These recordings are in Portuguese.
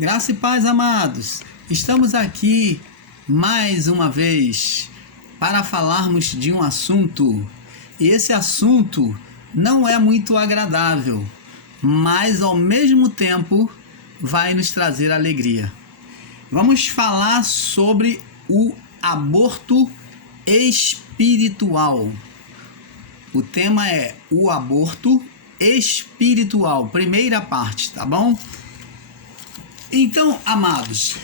Graça e paz, amados. Estamos aqui mais uma vez para falarmos de um assunto. E esse assunto não é muito agradável, mas ao mesmo tempo vai nos trazer alegria. Vamos falar sobre o aborto espiritual. O tema é o aborto espiritual, primeira parte, tá bom? Então, amados,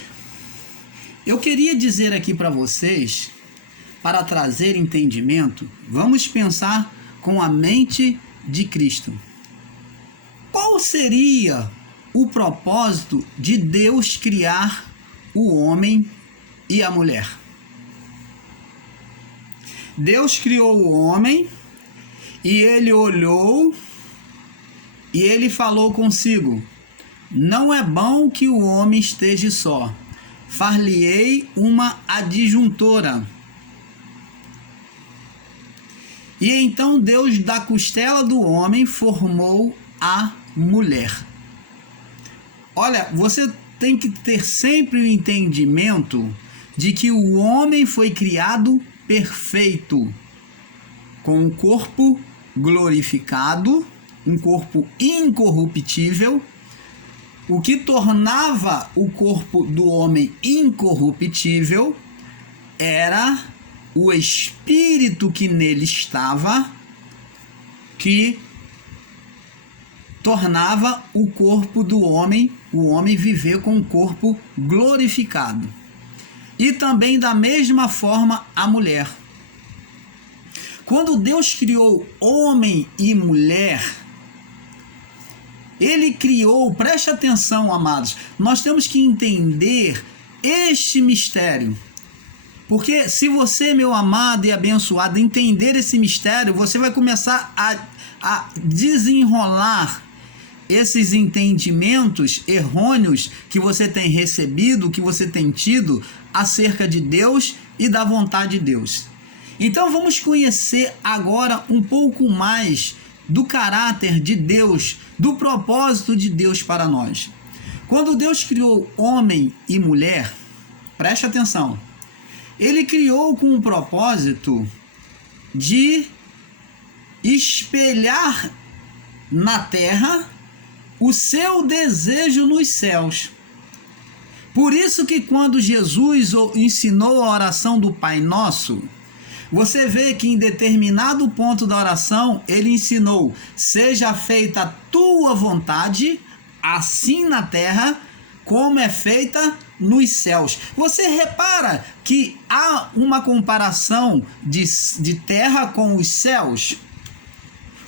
eu queria dizer aqui para vocês, para trazer entendimento, vamos pensar com a mente de Cristo. Qual seria o propósito de Deus criar o homem e a mulher? Deus criou o homem e ele olhou e ele falou consigo: não é bom que o homem esteja só, far-lhe-ei uma adjuntora. E então Deus, da costela do homem, formou a mulher. Olha, você tem que ter sempre o entendimento de que o homem foi criado perfeito, com um corpo glorificado, um corpo incorruptível. O que tornava o corpo do homem incorruptível era o espírito que nele estava, que tornava o corpo do homem, o homem viver com um corpo glorificado. E também da mesma forma a mulher. Quando Deus criou homem e mulher, Ele criou, preste atenção, amados, nós temos que entender este mistério. Porque se você, meu amado e abençoado, entender esse mistério, você vai começar a desenrolar esses entendimentos errôneos que você tem recebido, que você tem tido acerca de Deus e da vontade de Deus. Então vamos conhecer agora um pouco mais do caráter de Deus, do propósito de Deus para nós. Quando Deus criou homem e mulher, preste atenção, Ele criou com o propósito de espelhar na terra o seu desejo nos céus. Por isso que quando Jesus ensinou a oração do Pai Nosso, você vê que em determinado ponto da oração, ele ensinou: seja feita a tua vontade, assim na terra, como é feita nos céus. Você repara que há uma comparação de terra com os céus?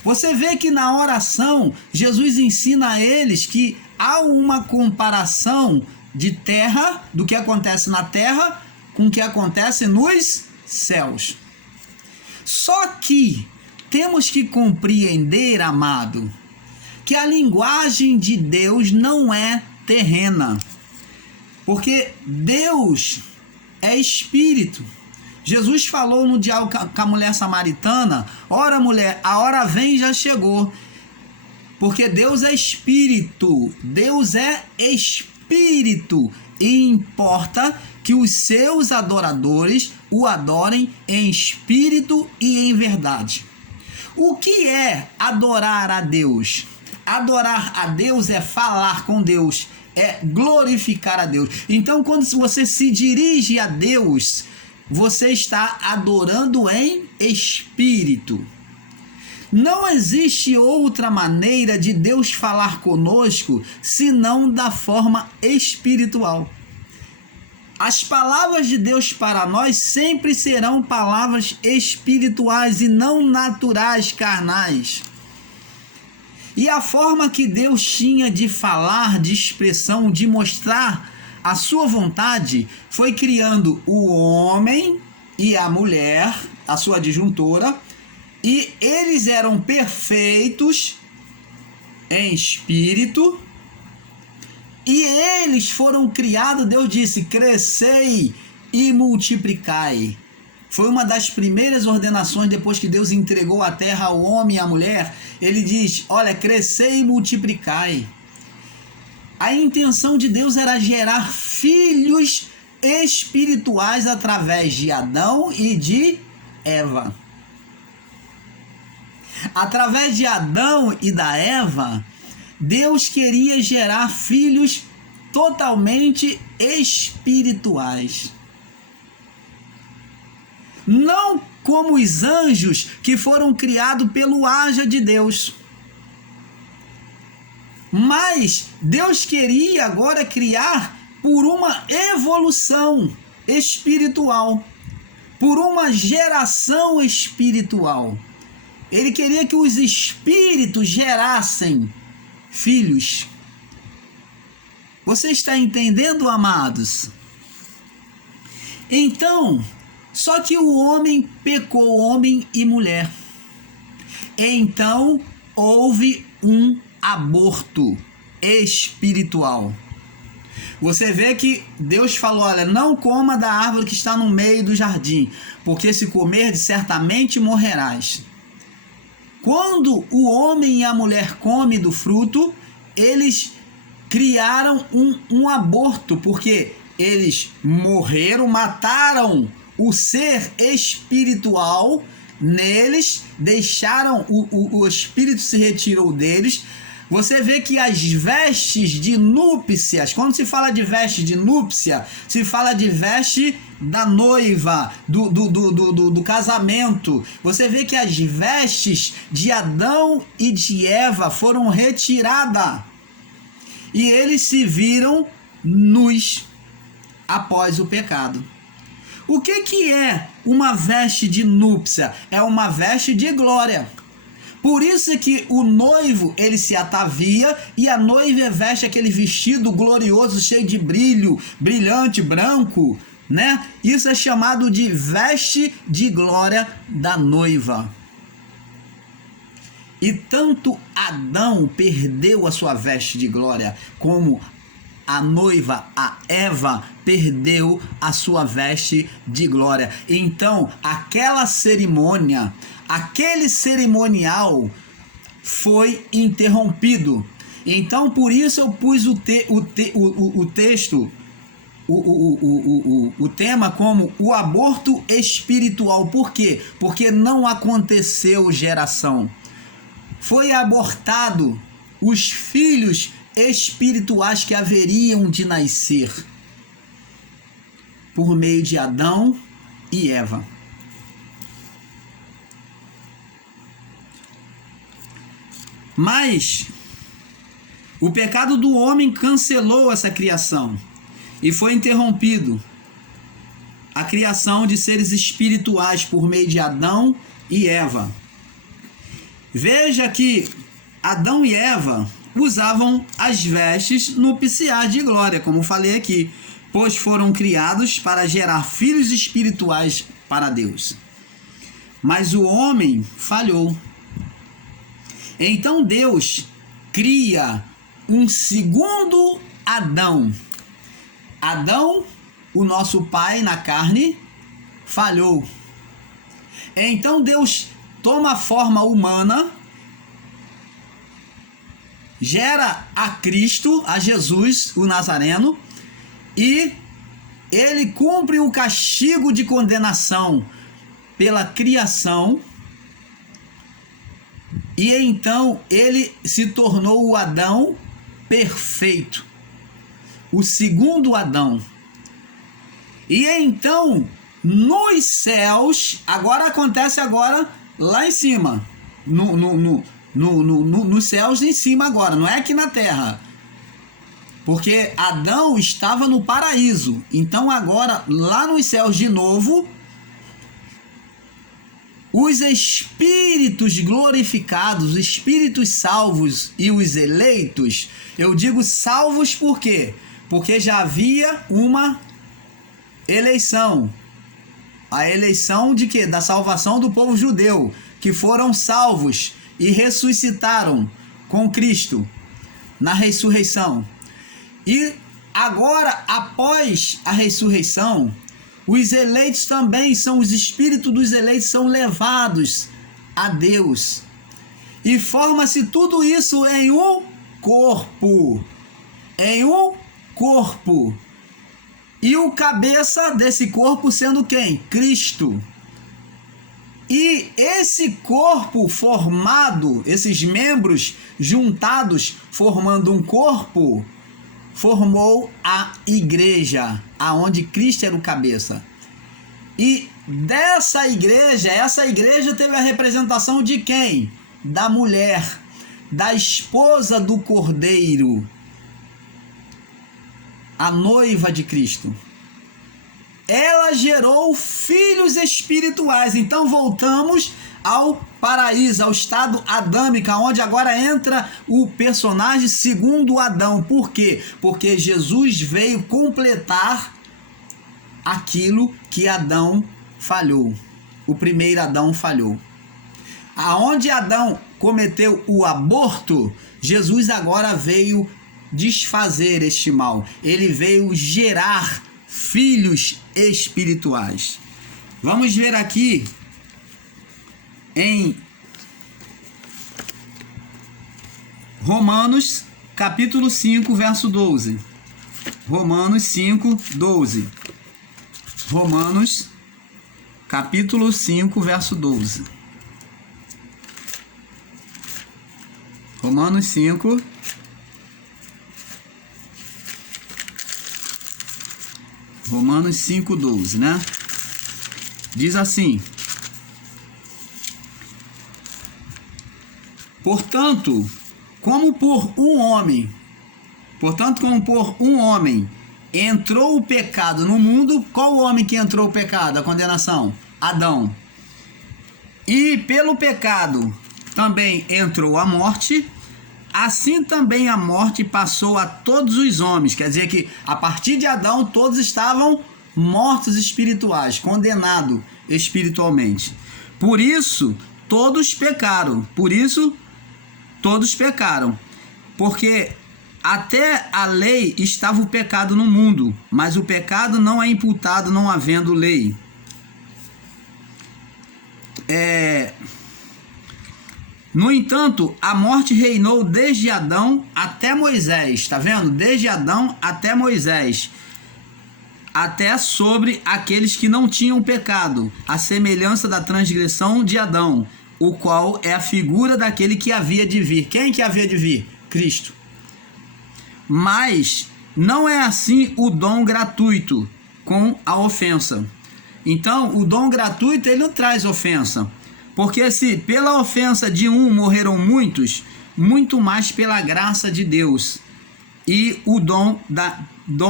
Você vê que na oração, Jesus ensina a eles que há uma comparação de terra, do que acontece na terra, com o que acontece nos céus. Só que temos que compreender, amado, que a linguagem de Deus não é terrena. Porque Deus é espírito. Jesus falou no diálogo com a mulher samaritana: ora, mulher, a hora vem e já chegou. Porque Deus é espírito. Deus é espírito. E importa que os seus adoradores o adorem em espírito e em verdade. O que é adorar a Deus? Adorar a Deus é falar com Deus, é glorificar a Deus. Então, quando você se dirige a Deus, você está adorando em espírito. Não existe outra maneira de Deus falar conosco senão da forma espiritual. As palavras de Deus para nós sempre serão palavras espirituais e não naturais, carnais. E a forma que Deus tinha de falar, de expressão, de mostrar a sua vontade, foi criando o homem e a mulher, a sua adjuntora, e eles eram perfeitos em espírito, e eles foram criados. Deus disse: crescei e multiplicai. Foi uma das primeiras ordenações depois que Deus entregou a terra ao homem e à mulher. Ele diz: olha, crescei e multiplicai. A intenção de Deus era gerar filhos espirituais através de Adão e de Eva. Através de Adão e da Eva, Deus queria gerar filhos totalmente espirituais. Não como os anjos que foram criados pelo haja de Deus. Mas Deus queria agora criar por uma evolução espiritual, por uma geração espiritual. Ele queria que os espíritos gerassem filhos. Você está entendendo, amados? Então, só que o homem pecou, homem e mulher. Então, houve um aborto espiritual. Você vê que Deus falou, olha, não coma da árvore que está no meio do jardim, porque se comerdes, certamente morrerás. Quando o homem e a mulher comem do fruto, eles criaram um aborto, porque eles morreram, mataram o ser espiritual neles, deixaram, o espírito se retirou deles. Você vê que as vestes de núpcias, quando se fala de veste de núpcia, se fala de veste da noiva, do casamento. Você vê que as vestes de Adão e de Eva foram retiradas. E eles se viram nus após o pecado. O que é uma veste de núpcia? É uma veste de glória. Por isso é que o noivo, ele se atavia e a noiva veste aquele vestido glorioso, cheio de brilho, brilhante, branco, né? Isso é chamado de veste de glória da noiva. E tanto Adão perdeu a sua veste de glória, como a noiva, a Eva, perdeu a sua veste de glória. Então, aquela cerimônia, aquele cerimonial foi interrompido. Então, por isso eu pus o texto, o tema como o aborto espiritual. Por quê? Porque não aconteceu geração. Foi abortado os filhos espirituais que haveriam de nascer por meio de Adão e Eva. Mas o pecado do homem cancelou essa criação e foi interrompido a criação de seres espirituais por meio de Adão e Eva. Veja que Adão e Eva usavam as vestes nupciais de glória, como falei aqui, pois foram criados para gerar filhos espirituais para Deus. Mas o homem falhou. Então Deus cria um segundo Adão. Adão, o nosso pai na carne, falhou. Então Deus toma a forma humana, gera a Cristo, a Jesus, o Nazareno, e ele cumpre o castigo de condenação pela criação, e então ele se tornou o Adão perfeito, o segundo Adão. E então, nos céus, agora acontece lá em cima, nos céus em cima agora, não é aqui na terra. Porque Adão estava no paraíso. Então agora, lá nos céus de novo, os espíritos glorificados, os espíritos salvos e os eleitos, eu digo salvos por quê? Porque já havia uma eleição. A eleição de quê? Da salvação do povo judeu, que foram salvos e ressuscitaram com Cristo na ressurreição. E agora, após a ressurreição, os eleitos também os espíritos dos eleitos são levados a Deus. E forma-se tudo isso em um corpo. em um corpo. E o cabeça desse corpo sendo quem? Cristo. E esse corpo formado, esses membros juntados, formando um corpo, formou a igreja, aonde Cristo era o cabeça. E dessa igreja, essa igreja teve a representação de quem? Da mulher, da esposa do Cordeiro, a noiva de Cristo. Ela gerou filhos espirituais. Então voltamos ao paraíso, ao estado adâmico, onde agora entra o personagem segundo Adão. Por quê? Porque Jesus veio completar aquilo que Adão falhou. O primeiro Adão falhou. Aonde Adão cometeu o aborto, Jesus agora veio desfazer este mal. Ele veio gerar filhos espirituais. Vamos ver aqui em Romanos capítulo 5, verso 12. Romanos 5, 12. Romanos capítulo 5, verso 12. Romanos 5, Romanos 5, 12, né? Diz assim: Portanto, como por um homem entrou o pecado no mundo, qual o homem que entrou o pecado, a condenação? Adão. E pelo pecado também entrou a morte, assim também a morte passou a todos os homens. Quer dizer que a partir de Adão todos estavam mortos espirituais, condenados espiritualmente. Por isso todos pecaram. Porque até a lei estava o pecado no mundo, mas o pecado não é imputado não havendo lei. No entanto, a morte reinou desde Adão até Moisés. Está vendo? Desde Adão até Moisés. Até sobre aqueles que não tinham pecado, a semelhança da transgressão de Adão, o qual é a figura daquele que havia de vir. Quem que havia de vir? Cristo. Mas não é assim o dom gratuito com a ofensa. Então, o dom gratuito, ele não traz ofensa. Porque se pela ofensa de um morreram muitos, muito mais pela graça de Deus. E o dom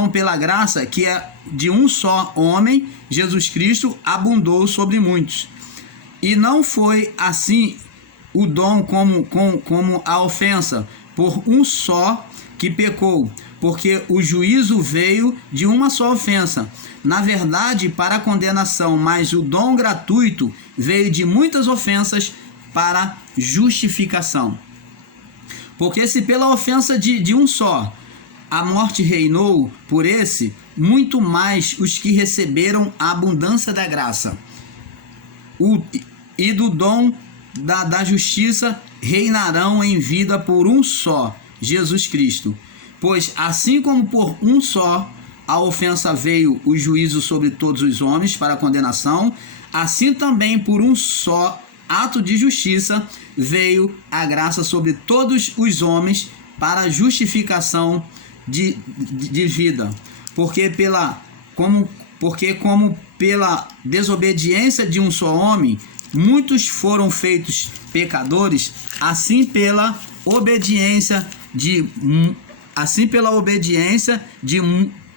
pela graça, que é de um só homem, Jesus Cristo, abundou sobre muitos. E não foi assim o dom como a ofensa, por um só que pecou, porque o juízo veio de uma só ofensa, na verdade para a condenação, mas o dom gratuito veio de muitas ofensas para justificação. Porque se pela ofensa de um só a morte reinou por esse, muito mais os que receberam a abundância da graça e do dom da justiça reinarão em vida por um só, Jesus Cristo. Pois assim como por um só a ofensa veio o juízo sobre todos os homens para a condenação, assim também por um só ato de justiça veio a graça sobre todos os homens para a justificação de vida. Porque como pela desobediência de um só homem muitos foram feitos pecadores, assim pela obediência de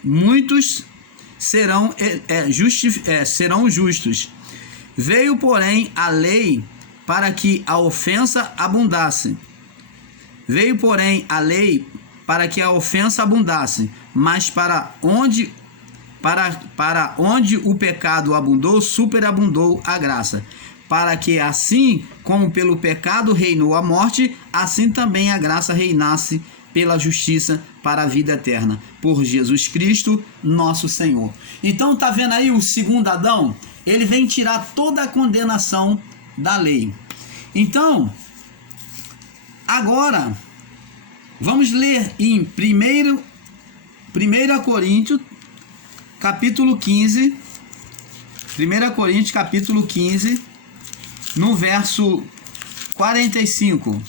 muitos serão justos. Veio, porém, a lei para que a ofensa abundasse. Mas para onde o pecado abundou, superabundou a graça. Para que assim como pelo pecado reinou a morte, assim também a graça reinasse pela justiça para a vida eterna, por Jesus Cristo, nosso Senhor. Então tá vendo aí o segundo Adão? Ele vem tirar toda a condenação da lei. Então, agora, vamos ler em 1 1 Coríntios, capítulo 15. 1 Coríntios, capítulo 15, no verso 45.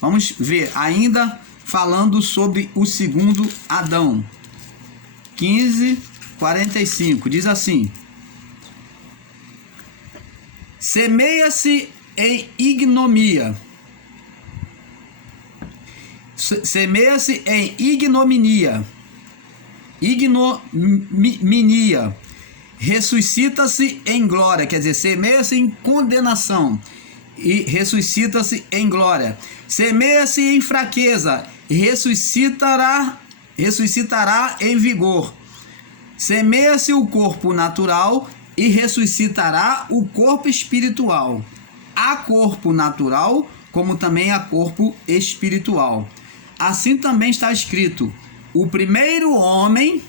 Vamos ver, ainda falando sobre o segundo Adão. 15, 45. Diz assim: semeia-se em ignomia. Semeia-se em ignominia. Ignominia. Ressuscita-se em glória. Quer dizer, semeia-se em condenação e ressuscita-se em glória. Semeia-se em fraqueza e ressuscitará em vigor. Semeia-se o corpo natural e ressuscitará o corpo espiritual. Há corpo natural, como também há corpo espiritual. Assim também está escrito: o primeiro homem,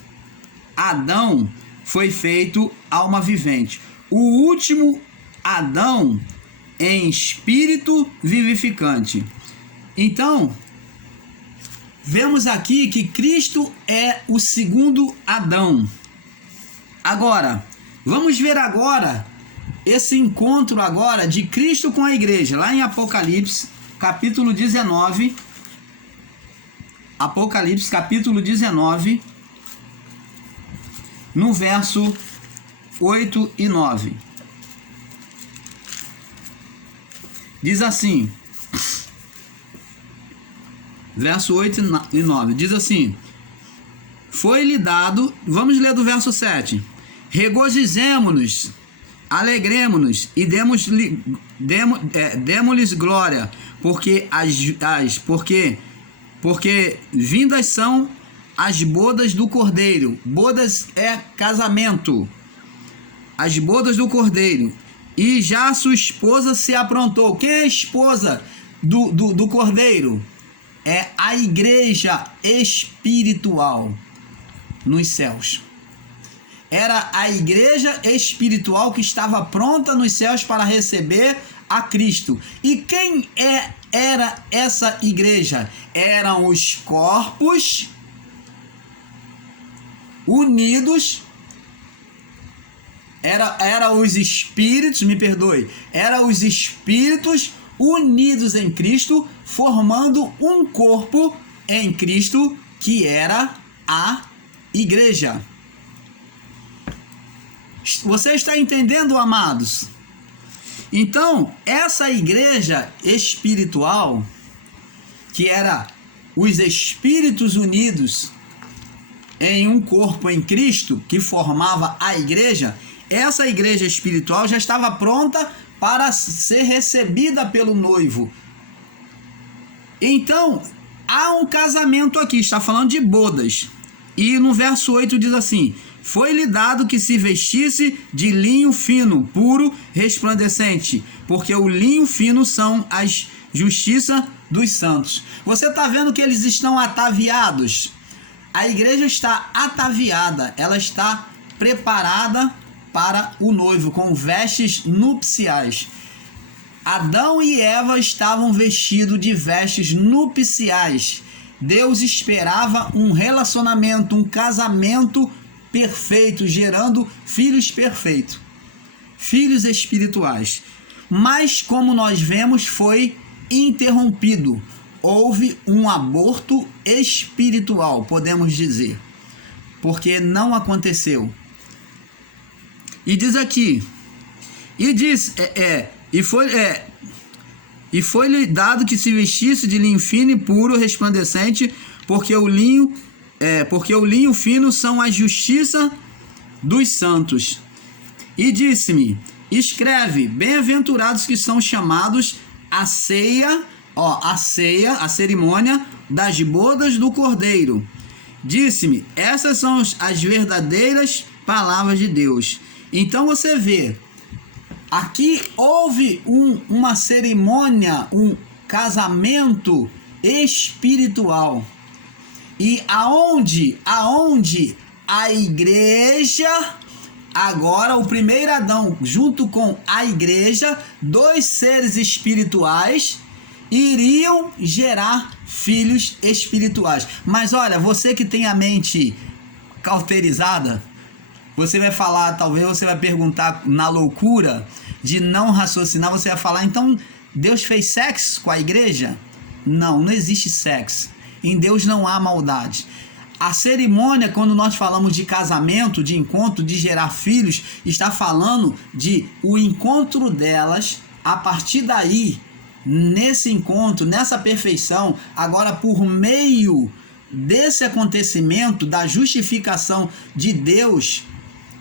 Adão, foi feito alma vivente. O último, Adão, em espírito vivificante. Então, vemos aqui que Cristo é o segundo Adão. Agora, vamos ver agora esse encontro agora de Cristo com a igreja, lá em Apocalipse, capítulo 19. Apocalipse, capítulo 19, no verso 8 e 9. Diz assim, verso 8 e 9, diz assim: foi-lhe dado, vamos ler do verso 7, regozijemo-nos, alegremo-nos e demos-lhes glória, porque vindas são as bodas do Cordeiro. Bodas é casamento. As bodas do Cordeiro. E já sua esposa se aprontou. Quem é a esposa do Cordeiro? É a igreja espiritual nos céus. Era a igreja espiritual que estava pronta nos céus para receber a Cristo. E quem era essa igreja? Eram os corpos unidos, era os espíritos, eram os espíritos unidos em Cristo, formando um corpo em Cristo, que era a igreja. Você está entendendo, amados? Então, essa igreja espiritual, que era os espíritos unidos em um corpo em Cristo, que formava a igreja, essa igreja espiritual já estava pronta para ser recebida pelo noivo. Então, há um casamento aqui, está falando de bodas. E no verso 8 diz assim: foi-lhe dado que se vestisse de linho fino, puro, resplandecente, porque o linho fino são as justiça dos santos. Você está vendo que eles estão ataviados? A igreja está ataviada, ela está preparada para o noivo, com vestes nupciais. Adão e Eva estavam vestidos de vestes nupciais. Deus esperava um relacionamento, um casamento perfeito, gerando filhos perfeitos, filhos espirituais. Mas, como nós vemos, foi interrompido. Houve um aborto espiritual, podemos dizer, porque não aconteceu. E diz aqui, e foi-lhe dado que se vestisse de linho fino e puro, resplandecente, porque o linho fino são a justiça dos santos. E disse-me: escreve, bem-aventurados que são chamados a ceia, a cerimônia das bodas do Cordeiro. Disse-me: essas são as verdadeiras palavras de Deus. Então você vê, aqui houve uma cerimônia, um casamento espiritual. E aonde a igreja, agora o primeiro Adão, junto com a igreja, dois seres espirituais, iriam gerar filhos espirituais. Mas olha, você que tem a mente cauterizada, você vai falar, talvez você vai perguntar na loucura de não raciocinar, você vai falar, então Deus fez sexo com a igreja? Não, não existe sexo. Em Deus não há maldade. A cerimônia, quando nós falamos de casamento, de encontro, de gerar filhos, está falando de o encontro delas. A partir daí, nesse encontro, nessa perfeição, agora por meio desse acontecimento, da justificação de Deus,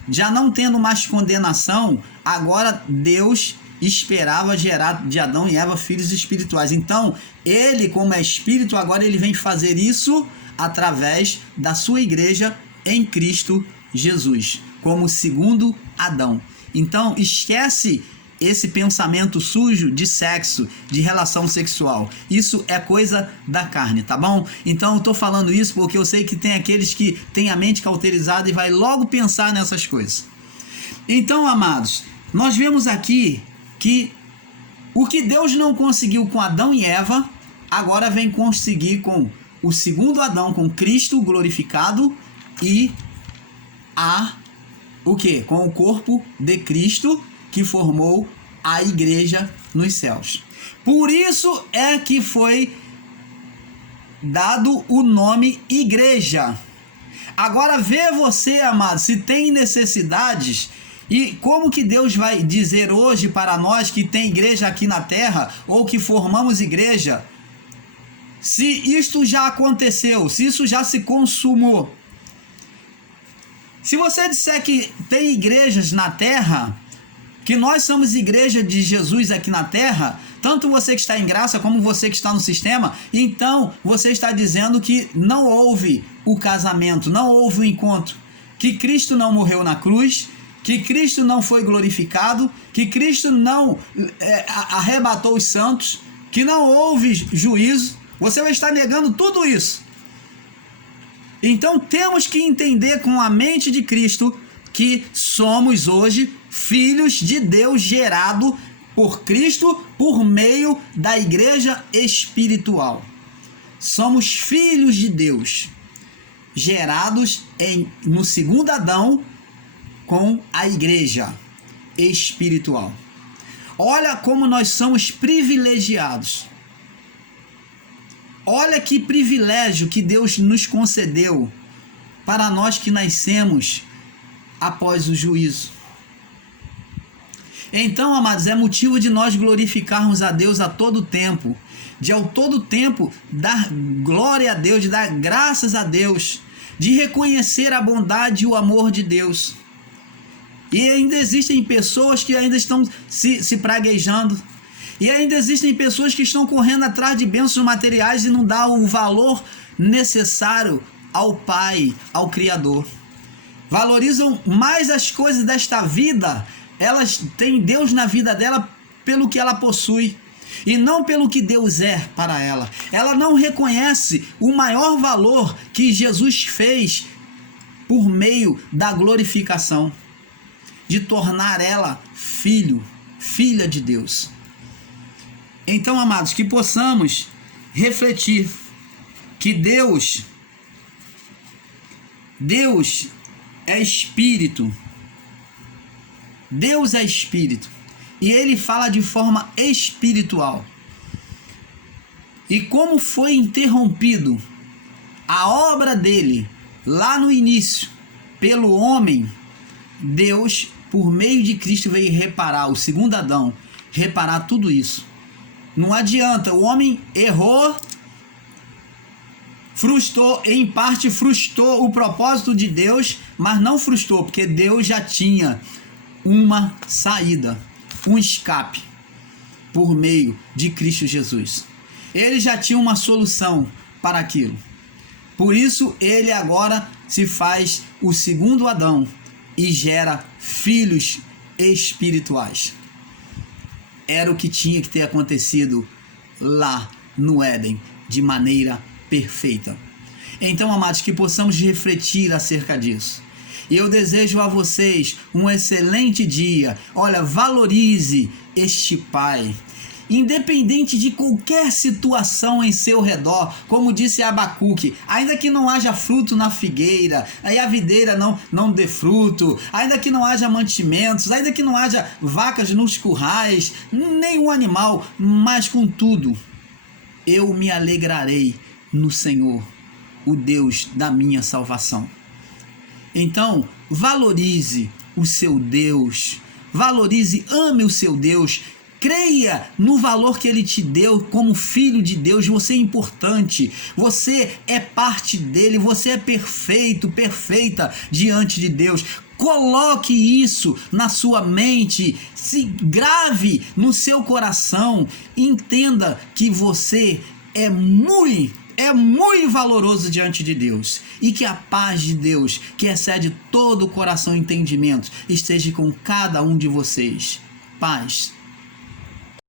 já não tendo mais condenação, agora Deus esperava gerar de Adão e Eva filhos espirituais. Então, ele, como é espírito, agora ele vem fazer isso através da sua igreja em Cristo Jesus, como segundo Adão. Então, esquece esse pensamento sujo de sexo, de relação sexual. Isso é coisa da carne, tá bom? Então, eu tô falando isso porque eu sei que tem aqueles que têm a mente cauterizada e vai logo pensar nessas coisas. Então, amados, nós vemos aqui que o que Deus não conseguiu com Adão e Eva, agora vem conseguir com o segundo Adão, com Cristo glorificado e o quê? Com o corpo de Cristo que formou a igreja nos céus. Por isso é que foi dado o nome igreja. Agora vê você, amado, se tem necessidades. E como que Deus vai dizer hoje para nós que tem igreja aqui na terra, ou que formamos igreja, se isto já aconteceu, se isso já se consumou? Se você disser que tem igrejas na terra, que nós somos igreja de Jesus aqui na terra, tanto você que está em graça como você que está no sistema, então você está dizendo que não houve o casamento, não houve o encontro, que Cristo não morreu na cruz, que Cristo não foi glorificado, que Cristo não arrebatou os santos, que não houve juízo. Você vai estar negando tudo isso. Então temos que entender com a mente de Cristo que somos hoje filhos de Deus gerado por Cristo por meio da igreja espiritual. Somos filhos de Deus gerados no segundo Adão com a igreja espiritual. Olha como nós somos privilegiados. Olha que privilégio que Deus nos concedeu para nós que nascemos após o juízo. Então, amados, é motivo de nós glorificarmos a Deus a todo tempo, de ao todo tempo dar glória a Deus, de dar graças a Deus, de reconhecer a bondade e o amor de Deus. E ainda existem pessoas que ainda estão se praguejando. E ainda existem pessoas que estão correndo atrás de bênçãos materiais e não dão o valor necessário ao Pai, ao Criador. Valorizam mais as coisas desta vida. Elas têm Deus na vida dela pelo que ela possui e não pelo que Deus é para ela. Ela não reconhece o maior valor que Jesus fez por meio da glorificação, de tornar ela filha de Deus. Então, amados, que possamos refletir que Deus é Espírito. Deus é Espírito. E Ele fala de forma espiritual. E como foi interrompido a obra dele lá no início pelo homem, Deus, por meio de Cristo, veio reparar, o segundo Adão, reparar tudo isso. Não adianta, o homem errou, frustrou, em parte frustrou o propósito de Deus, mas não frustrou, porque Deus já tinha uma saída, um escape, por meio de Cristo Jesus. Ele já tinha uma solução para aquilo. Por isso, ele agora se faz o segundo Adão e gera filhos espirituais. Era o que tinha que ter acontecido lá no Éden, de maneira perfeita. Então, amados, que possamos refletir acerca disso. E eu desejo a vocês um excelente dia. Olha, valorize este Pai. independente de qualquer situação em seu redor, como disse Abacuque, ainda que não haja fruto na figueira, aí a videira não dê fruto, ainda que não haja mantimentos, ainda que não haja vacas nos currais, nenhum animal, mas contudo, eu me alegrarei no Senhor, o Deus da minha salvação. Então, valorize o seu Deus, valorize, ame o seu Deus, creia no valor que Ele te deu como filho de Deus. Você é importante, você é parte dele, você é perfeito, perfeita diante de Deus. Coloque isso na sua mente, se grave no seu coração, entenda que você é muito valoroso diante de Deus, e que a paz de Deus, que excede todo o coração e entendimento, esteja com cada um de vocês. Paz.